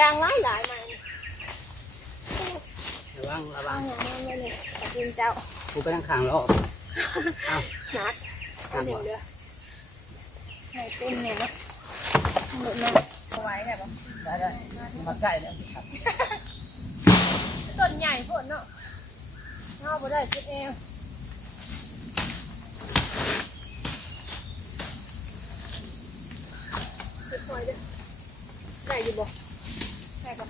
ยางหลายมาระวังอย่างนั้นเลยกินเจ้ากูไปทางข้างแล้วอ้าวหนักเอาเดี๋ยวใส่เต็มเนี่ยนะหมดเลยเอาไว้ได้ปะได้มาใกล้แล้วต้นใหญ่พวกเนาะเอาไปได้ชุดเอวค่อยๆเด้อได้อยู่บ่ได้ปะ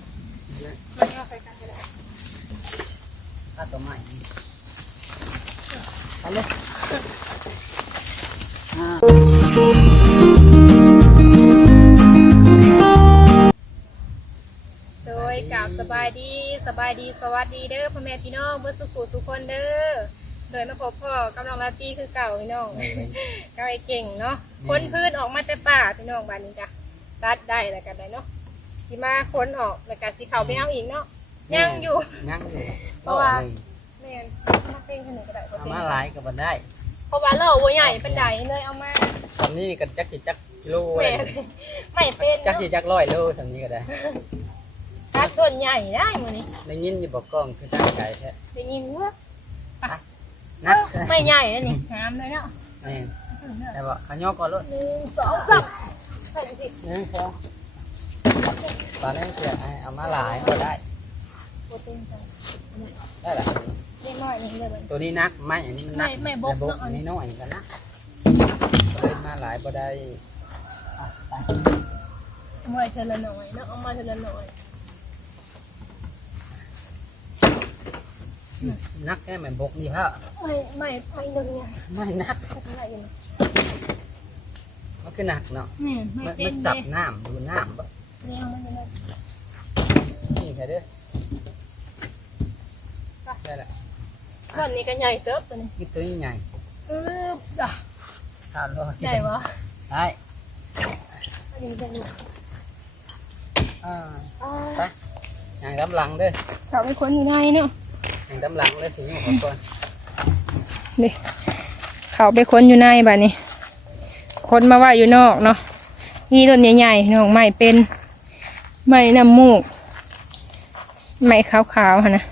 ไม่เอาใส่กันก็ได้ถ้าตัวใหม่ไปเลยโดยกับสบายดีสวัสดีเด้อพ่อแม่พี่น้องเมื่อสุขทุกคนเด้อโดยมาพบพ่อกำลังลาตีคือเก่าพี่น้องเก่าไอ้เก่งเนาะค้นพื้นออกมาแต่ป่าพี่น้องบ้านนี้จ้ะตัดได้แล้วกันได้เนาะที่มาค้นออกแล้วก็สีเขาไปเอาอีกเนาะยังอยู่เพราะว่าแม่มาเต้นขนาดก็ได้มาหลายกับมันได้เพราะว่าเราวัวใหญ่เป็นใหญ่เลยเอามาตอนนี้กันจักกิโลไม่เป็นจัก100 โลตอนนี้ก็ได้ตัดต้นใหญ่ได้มื้อนี้ได้ยินอยู่บอกกล้องคือตั้งใจแท้ได้ยินว่านักไม่ใหญ่แล้วนี่งามเลยเนาะแต่ว่าขย่อก่อนรถ1 2 3ใส่สิ1 2ตอนนี้จะเอามาหลายก็ได้ได้ละตัวนี้นักไม่อันนี้มันนักไม่บกเนาะอันนี้น้อยกันนะเลยมาหลายบ่ได้เอามาเท่าละหน่อยเนาะเอามาเท่าละหน่อยนักแค่ไม่บกนี่ฮะไม่เลยไม่นักมันคือหนักเนาะมันจับน้ำดูน้ำบ่นี่ใช่เด้อได้ละวันนี้ก็ใหญ่เติบตัวนี้นี่ตัวใหญ่จ้ะใหญ่วะได้อันนี้จะนี่ไปอย่างดำหลังเด้อเขาไปค้นอยู่ในเนาะอย่างดำหลังเลยถึงหัวก่อนดิเขาไปค้นอยู่ในบ้านนี้ค้นมาว่าอยู่นอกเนาะนี่ต้นใหญ่ๆน้องไม้เป็นไม้น้ำมูกไม้ขาวๆฮะนะ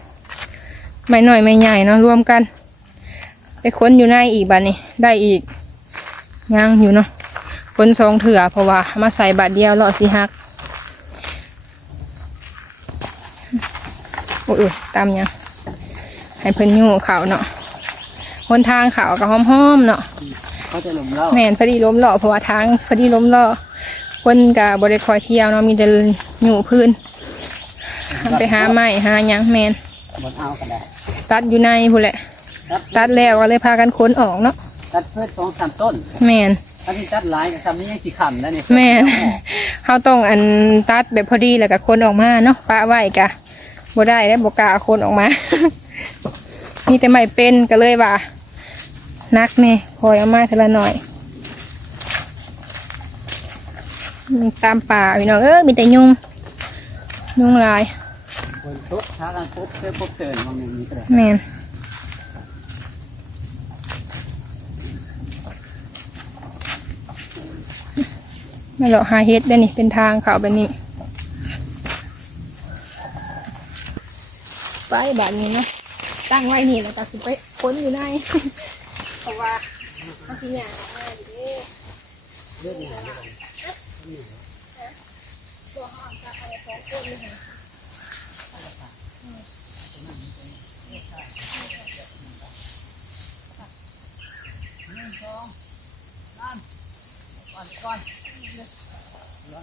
ไม้หน่อยไม้ใหญ่เนาะรวมกันไปค้นอยู่ในอีกบ้านนี้ได้อีกย่างอยู่เนาะค้น2 เถื่อเพราะว่ามาใส่บาทเดียวเลาะสิฮักโอ้ยตามยังให้เพิ่นยู่เขาเนาะคนทางเขากับห้อมๆเนาะเขาจะล้มล้อแม่นพอดีล้มล้อเพราะว่าทางพอดีล้มล้อคนกับบริคอยเที่ยวเนาะมีแต่อยู่พื้นไปหาไม้หายังแมนตัดอยู่ในพู้นแหละตัดแล้วก็เลยพากันค้นออกเนาะตัดเพื่อ2-3 ต้นแมนอันนี้ตัดหลายกับทำนี้ยังสีขำแล้วนี่แมนเขาต้องอันตัดแบบพอดีแล้วก็ค้นออกมาเนาะปะไว้กะบ่ได้แล้วบ่กล้าค้นออกมามีแต่ไม้เป็นก็เลยว่านักนี่คอยเอามาทีละหน่อยตามป่าพี่น้องมีแต่ยุงลายคนทุกท้ากันปุ๊บเตือนมองอย่างนี้ก็ได้แม่นไม่หรอกหาเฮ็ดได้นี่เป็นทางเขาแบบนี้ไปแบบนี้นะตั้งไว้นี่แล้วก็สิไปค้นอยู่ในเพราะว่าบางทีเนี่ยเรื่องนี้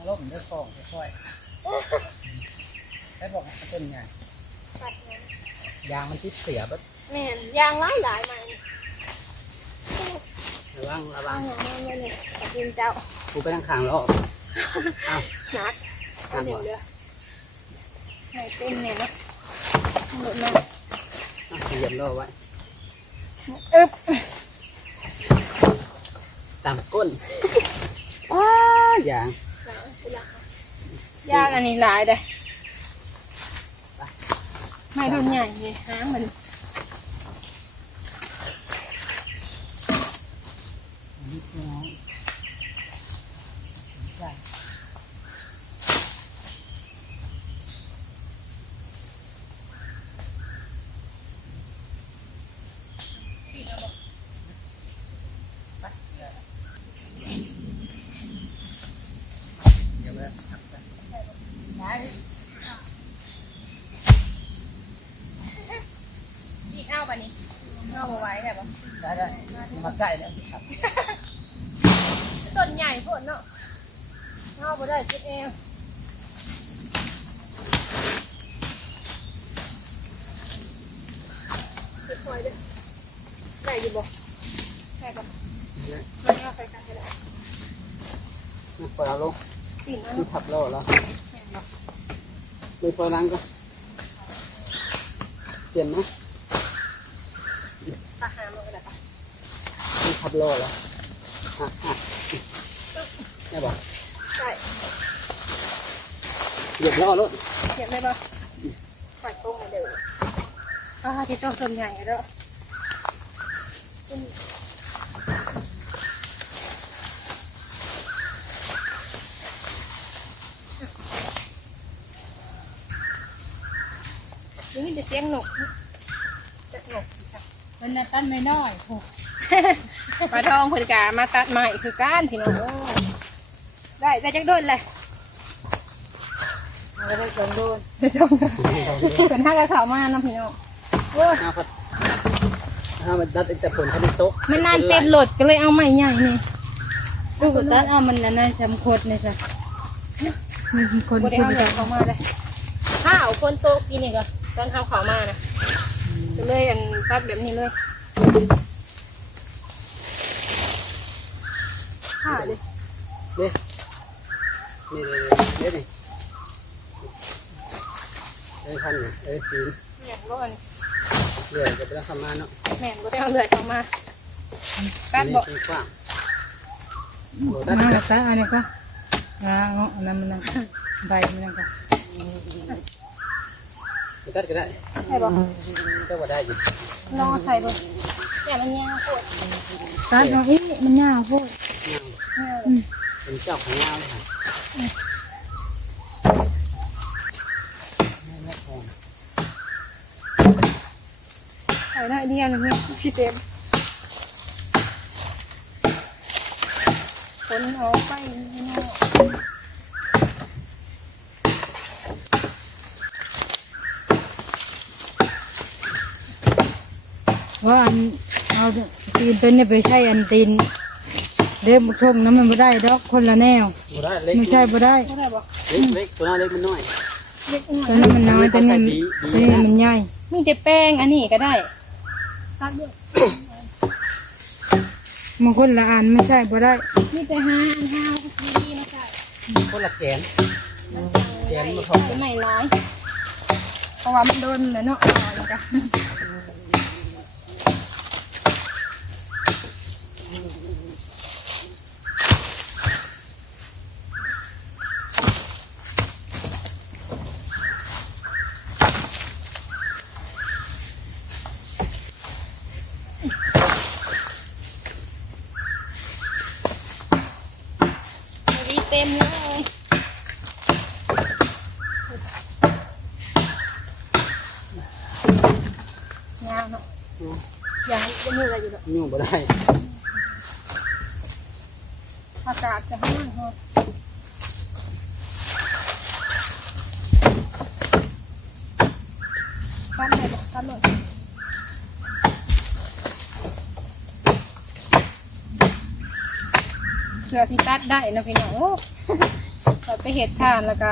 ล่มเด้อฟองค่อยๆให้บอกมันเป็นไงยางมันติดเสียบแม่นยางหลายมาระวังอย่างนั้นเลยกินเจ้ากูไปทางข้างแล้วอ้าวหนักเอาเดี๋ยวไม่เป็นเนี่ยนะหมดเลยเหยียบล้อไว้ตามก้นยางอันนี้หลายเลยไม่ต้นใหญ่เลยหางมัน นี่เอาป่ะนี่เอาไว้ได้ป่ะ ได้มาใกล้แล้วครับ ต้นใหญ่พวกเนาะเอาไปได้คิดเองคิดหน่อยเด้อได้อยู่บ่ได้ป่ะมันเอาไปกันก็ได้ ปล่อยเอาลง ตีนมัน ที่ทับโลแล้วไม่ปล่อยล้างก็เปลี่ยนนะ ตาหามันก็ได้ป่ะ ที่ทับโลแล้วได้บอก ใช่ เหยียบล้อรถ เก็บได้ป่ะปล่อยตรงมาเดี๋ยวที่ต้องต้นใหญ่แล้วนี่จะเสียงหนกจะหนกสิคะ เป็นในตั้นไม่น้อยโอ้ ปลาทองเพิ่นกามาตัดใหม่คือก้านพี่น้องได้จักโดนเลย ไม่ได้กันโดน เป็นห้ากระเขามานะพี่น้อง ถ้ามันดัดแต่ผลถ้ามันตก มันนานเต็มโหลดก็เลยเอาใหม่ใหญ่นี่ ลูกตัดเอามันนั่นน่ะจำโคตรเลยจ้ะคน บ่ได้ คุ เอา ณ เหลือเขามาเลยข้าวคนโตกินนี่ก็ตอนเขามานะก็เลยอันตัดแบบนี้เลยข้าดิ นี่ท่านเนี่ยสี แม่นบ่อัน เหนื่อยจะไปรับมาเนาะ แม่นบ่ได้เอาเหลือเขามาตัดบ่ สีกว้าง มาตัดอันนี้ก็เอาอันนั้นมันนั่นใบมันนั่นก็ ตัดก็ได้ ได้บ่ ก็ว่าได้อยู่ ลองเอาใส่ดูเนี่ยมันยาวโคตร ตัดเอาอีมันยาวโพด เป็นเจ้าของงานค่ะ ใส่ได้เดียวนี่พี่เต็มคนเอาไปเนาะ ว่าอันเอาตีนเป็นเนี่ยไปใช้อันตีนเด็บชมน้ำมันไม่ได้ดอกคนละแนว บ่ได้เล็ก ไม่ใช่บ่ได้ ไม่ได้บ่ เล็กตัวนั้นเล็กมันน้อย เล็กหน่อย ตัวนี้มันน้อยตัวนี้มันใหญ่ มีแต่แป้งอันนี้ก็ได้ตัดด้วย มันคนละอันไม่ใช่บ่ได้ มีแต่ห้าอันห้าดีนะจ๊ะ คนละแขน แกนมาพอไม่ร้อยเพราะว่ามันโดนแล้วเนาะแล้วก็เต็มเลยงามเนาะยังจะมืออะไรอยู่เนาะ ยุ่งบ่ได้ อากาศจะห้อนฮอดปั้นเลยบอกปั้นเลยเสือที่ตัดได้นะพี่น้องโอ้เราไปเห็ดทานแล้วก็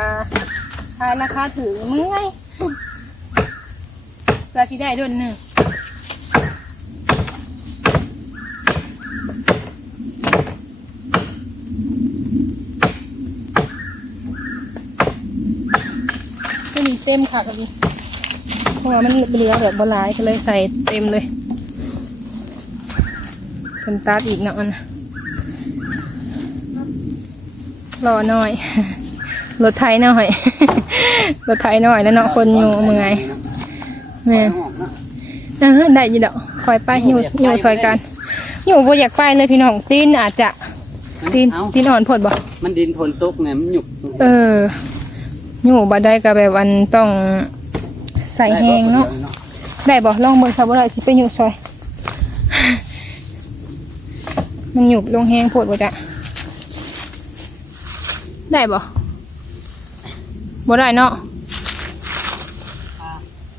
ทานราคาถือเมื่อยเสือที่ได้ด้วยหนึ่งก็มีเต็มค่ะก็มีเพราะว่ามันเหลือแบบบหลายก็เลยใส่เต็มเลยเป็นตัดอีกเนาะนะรอหน่อย รถไถหน่อย รถไถหน่อยแล้วเนาะคนอยู่เมื่อยแม่ได้อยินดอกคอยไปอยู่ซอยกันอยู่บ่อยากไปเลยพี่น้องตีนอาจจะตีนอ่อนพดบ่ มันดินทนตกเนี่ยมันหยุก อยู่บ่ได้ก็แบบวันต้องใส่แหงเนาะได้บ่ลองเบิ่งซะบ่ได้สิไปอยู่ซอย มันหยุบลงแหงพดบ่จ้ะได้บ่ บ่ได้เนาะ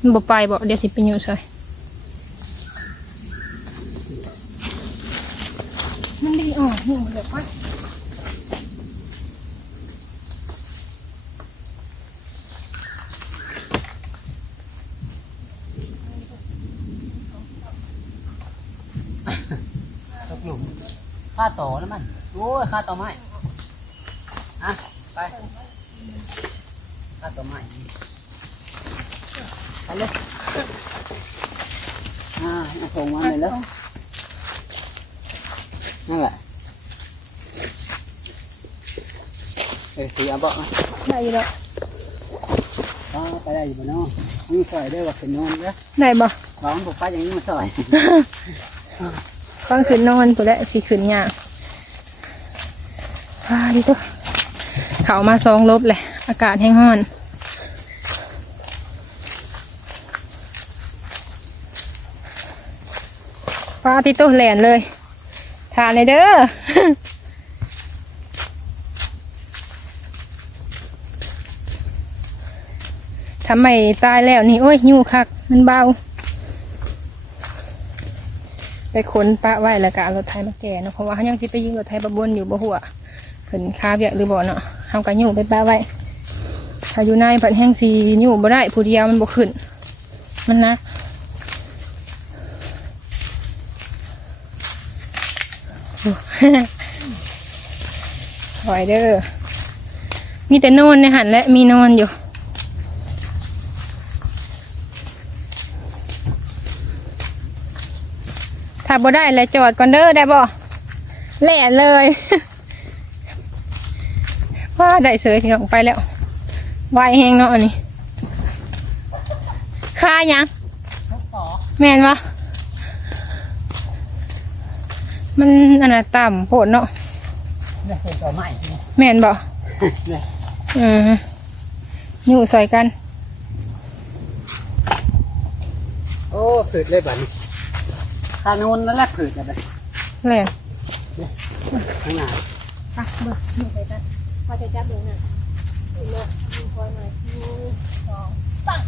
มันบ่ไปบ่เดี๋ยวสิไปอยู่ใส่มันดีอ่ะหูเดี๋ยวไปตกหลุมฆ่าต่อแล้วมันโอ้ยฆ่าต่อไม้อ่ะไปฆ่าต่อไม้ไปเลยเอาส่งมาเลยแล้วนั่นแหละสีเอาบอกมา ได้อยู่แล้ว ไปได้อยู่บ่เนาะนี่ซอยได้ว่าเป็นนอนเด้อ ได้บ่ ร้องบอกป้าอย่างนี้มาซอย ฟังขึ้นนอนตัวแหละสิขึ้นยากดิตัวเขามา2 ลบเลยอากาศแห้งร้อนที่ตัวแหลนเลยทานเลยเด้อ ทำไมตายแล้วนี่โอ้ยหิวคักมันเบาไปขนปะไว้แล้วก็เอารถไถมาแก่เนาะเพราะว่าเขายังสิไปยิงรถไถบะบนอยู่บ่หัวขึ้นคาเบียหรือบ่เนาะเขาก็หิวไปปะไว้ถ้าอยู่ในผัดแห้งสีหิวบ่ได้ผู้เดียวมันบ่ขึ้นมันหนักถอยเด้อมีแต่นอนในหันและมีนอนอยู่ถ้าบ่ได้เลยจอดก่อนเด้อได้บ่แหล่เลย ว่าได้เสือที่น้องไปแล้ววายแหงเนาะอันนี้ค่ายังแม่นวะมันอันน่ะต่ำโผล่เนาะ ได้เสร็จต่อไม้ แม่นบ่อยู่ใส่กัน โอ้ผืดเลยบัดนี้ข้างนู้นนั่นแหละผืดอะไร แหล่ ข้างหน้า อ่ะเบิกอยู่ใส่กันพอจะจับดูน่ะดูเลยมีคอยหน่อย1 2ปัง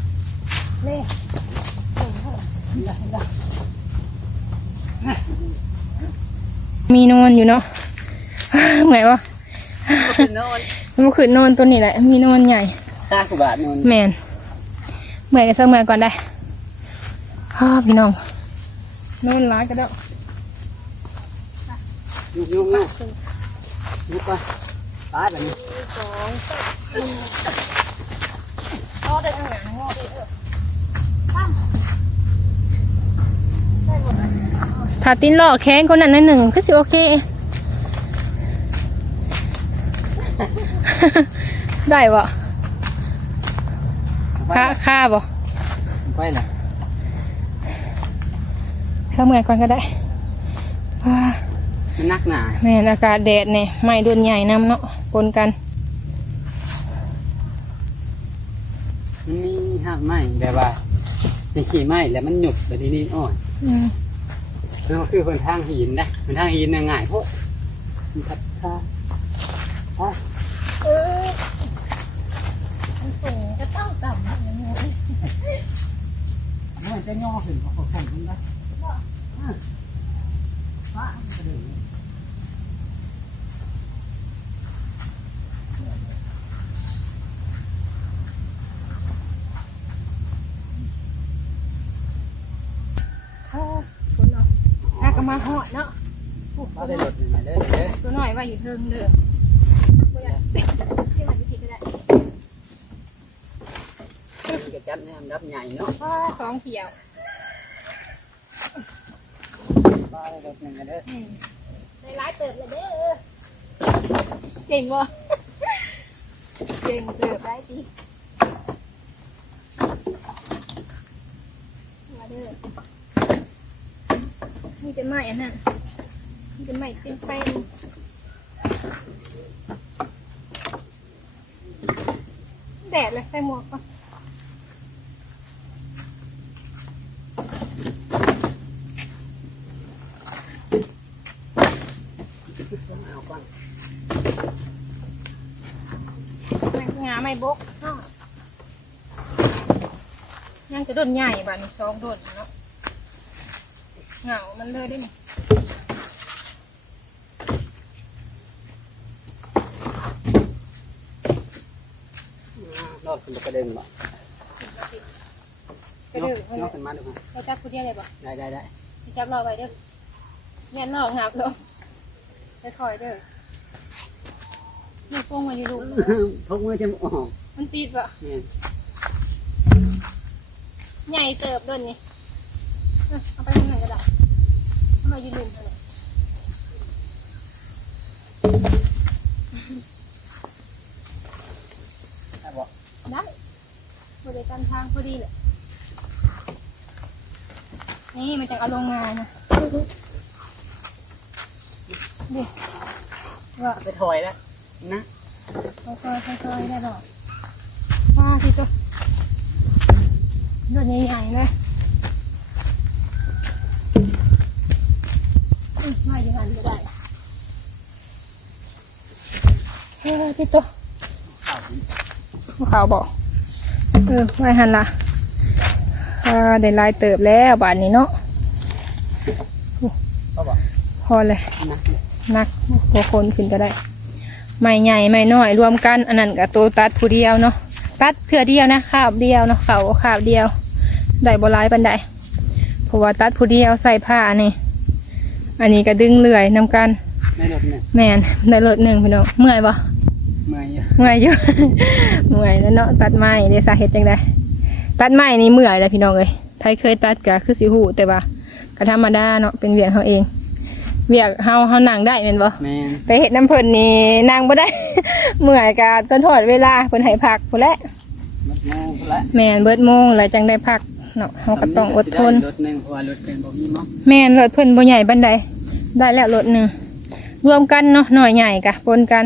เล่มีนอนอยู่เนาะเหมือนว่า โน่น มันคือนอนตัวนี้แหละมีนอนใหญ่ ข้ากุบาทนู่น แมนเมื่อยกันสักเมื่อยก่อนได้พี่น้องนอนร้ายก็ได้ ยุ่งยุบไปตายแบบนี้ ถ้าตีนหล่อแข้งคนนั้นนั่น1ก็สิโอเค ได้บ่ค่าบ่ ไปเลย สักเมื่อยก่อนก็ได้ มันนักหนา แม่นอากาศแดดเนี่ยไม้ดวนใหญ่น้ำเนาะปนกัน มันมีหักไม้แบบว่ามีขี่ไม้แล้วมันหยุดแบบนี้อ่อนแล้วมันคือเป็นทางหินนะเป็นทางหินง่ายพวกมันทัดท่ามันสูงจะต้องต่ำอย่างนี้ มันจะย่อขึ้นของผมมันได้ถ้าก็มาหอดเนาะ มาได้รถหน่อยเลย ตัวหน่อยว่าอยู่เทิงเด้อที่มันจะคิดก็ได้ จะจัดเนี่ยอันดับใหญ่เนาะ 2 เขียว มาได้รถหนึ่งเลย ในร้ายเติบเลยเด้อเก่งบ่เก่งเติบได้จีมาเด้อนี่จะไหม้อันนั้นนี่จะไหม้เป็นแดดเลยใส่หมวกก่อนไม่งาไม่บก ยังจะโดนใหญ่บาดนี้2โดนเนาะเหงามันเลยได้นี่ รอบเป็นกระเด็นบ่ กระดื้อ น้องขึ้นมาดู เราจับผู้เดียวเลยบ่ ได้ จับรอไว้เด้อแม่นอกงับลงค่อยๆเด้อนี่โป่งมาอยู่ลูก พกมือจะออก มันติดบ่ นี่ ใหญ่เติบเดินนี่เอาไปทางไหนก็ได้เอามาอยู่ลุมเท่านั้น ได้บ่ ได้บริการทางพอดีเลยนี่มันจะเอาลงมานะดิว่า ไปถอยแล้วนะ ค่อยๆได้หรอว่าสิตัวรถใหญ่ๆเลยไม่ยังหันไม่ได้สิตัวเขาบอกไม่หันละได้ลายเติบแล้วบาทนี้เนาะ ก็บ่ พอเลย นะ นักหัวคนขึ้นก็ได้ไม่ใหญ่ไม่น้อยรวมกันอันนั้นกับตัวตัดผู้เดียวเนาะตัดเพื่อเดียวนะขาบเดียวเนาะเขาขาบเดียวได้บ่หลายปันใดเพราะว่าตัดผู้เดียวใส่ผ้านี่อันนี้ก็ดึงเลื่อยนำกัน ไม่ลดเนี่ย แม่นได้รถหนึ่งพี่น้องเมื่อยปะ เมื่อยอยู่ เมื่อยอยู่ เมื่อยแล้วเนาะตัดไม้เดี๋ยวสาเหตุจังไดตัดไม้นี่เมื่อยเลยพี่น้องเอ้ยใครเคยตัดก็คือสิหูแต่ว่าก็ธรรมดาเนาะเป็นเวียกเขาเองเวียกเฮานั่งได้แม่นบ่ แม่น ไปเห็ดน้ำเพิ่นนี่นั่งบ่ได้ เมื่อยกะต้นทอดเวลาเพิ่นให้พักพุ่นแหละ มัดโมงพุ่นละ แม่นเบิดโมงแล้วจังได้พักเนาะเฮาก็ต้องอดทน รถหนึงเพราะว่ารถเป็นบ่มีหม้อ แม่นรถเพิ่นบ่ใหญ่ปานใดได้แล้วรถหนึงรวมกันเนาะน้อยใหญ่กะปนกัน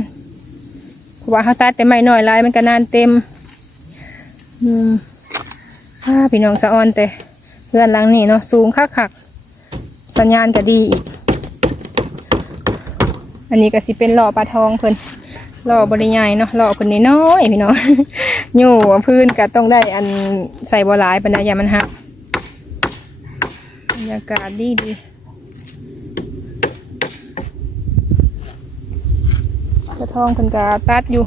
เพราะว่าเฮาตัดแต่ไม้น้อยหลายมันก็นานเต็มพี่น้องสะออนแต่เรือนหลังนี้เนาะสูงคักๆสัญญาณก็ดีอีกอันนี้ก็สิเป็นล้อปลาทองเพิ่นล้อบริใหญ่เนาะล้อเพิ่นน้อยๆพี่น้อง อยู่พื้นก็ต้องได้อันใส่บ่หลายปานใดอย่ามันหักบรรยากาศดีปลาทองเพิ่นก็ตัดอยู่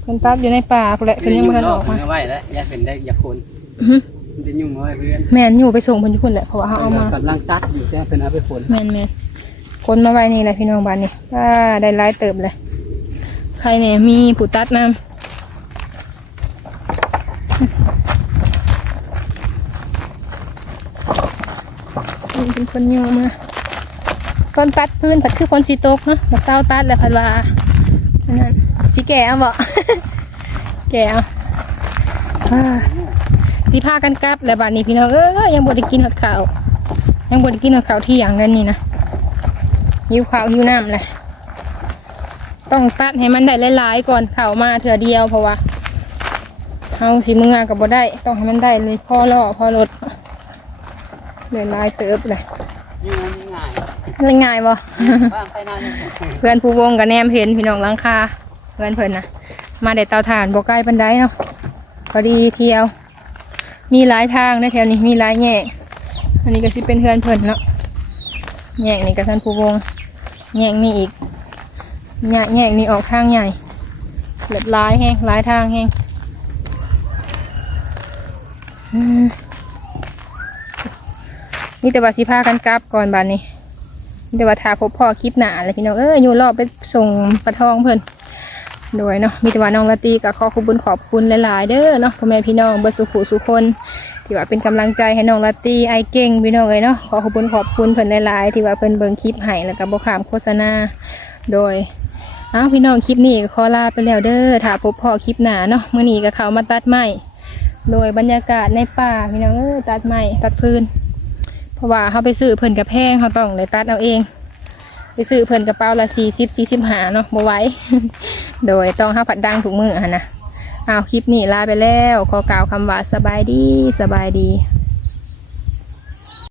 เพิ่นตัดอยู่ในป่าพุ่นแหละเพิ่นยังบ่ทันออกมา ไว้แล้วอย่าเป็นได้อย่าคนมันจะยุ่งเอาไว้เพื่อน แม่นอยู่ไปส่งเพิ่นอยู่พุ่นแหละเพราะว่าเฮาเอามา กำลังตัดอยู่แต่เป็นเอาไปฝน แม่นคนมาไว้นี่แหละพี่น้องบ้านนี้ได้หลายเติบเลยใครเนี่ยมีผู้ตัดนำเป็นคนโยมาตอนตัดพื้นผัดคือคนสีตกเนาะแบบเต้าตัดแล้วผัดว่าอันนั้นสีแก่เอาบ่ แก่เอาสีผ้ากันกลับแล้วบ้านนี้พี่น้องยังบ่ได้กินหัดข้าวยังบ่ได้กินหัดข้าวที่อย่างนั้นนี่นะหิวข้าวหิวน้ำเลยต้องตัดให้มันได้หลายๆก่อนเข้ามาเถื่อเดียวเพราะว่าเฮาสิมือกับบ่ได้ต้องให้มันได้เลยพอล่อพอรถเลยลายเติบเลย ยุ่งง่าย เลยง่ายบ่ บ้างไปนานอยู่ เพื่อนผู้วงกับแนมเห็นพี่น้องหลังคาเพื่อนเพิ่นนะมาได้เตาถ่านบ่ใกล้ปานใดเนาะพอดีเที่ยวมีหลายทางในแถวนี้มีหลายแง่อันนี้ก็สิเป็นเพื่อนเพิ่นเนาะแง่นี่กับท่านผู้วงแง่มีอีกแง่นี่ออกทางใหญ่เล็บหลายแห้งหลายทางแห้งนี่แต่ว่าสิพากันกลับก่อนบัดนี้นี่แต่ว่าถ้าพบพ่อคลิปหน้าเลยพี่น้องอยู่รอบไปส่งปลาทองเพิ่นโดยเนาะมีแต่ว่าน้องละตีกับขอขอบคุณหลายๆเด้อเนาะพ่อแม่พี่น้องเบิดสุขุสุคนที่ว่าเป็นกำลังใจให้น้องละตีไอเก่งพี่น้องเลยเนาะขอขอบคุณเพิ่นหลายๆที่ว่าเพิ่นเบิ่งคลิปให้แล้วก็บ่ข้ามโฆษณาโดยพี่น้องคลิปนี้ก็ขอลาไปแล้วเด้อถ้าพบพ่อคลิปหน้าเนาะมื้อนี้ก็เข้ามาตัดไม้โดยบรรยากาศในป่าพี่น้องตัดไม้ตัดพื้นเพราะว่าเขาไปซื้อเพิ่นกับแพงเขาต้องเลยตัดเอาเองไปซื้อเพิ่นกระเป๋าละ40-45เนาะบ่ไหว โดยต้องห้าผัดดังถุงมือนะคลิปนี้ลาไปแล้วขอกล่าวคำว่าสบายดี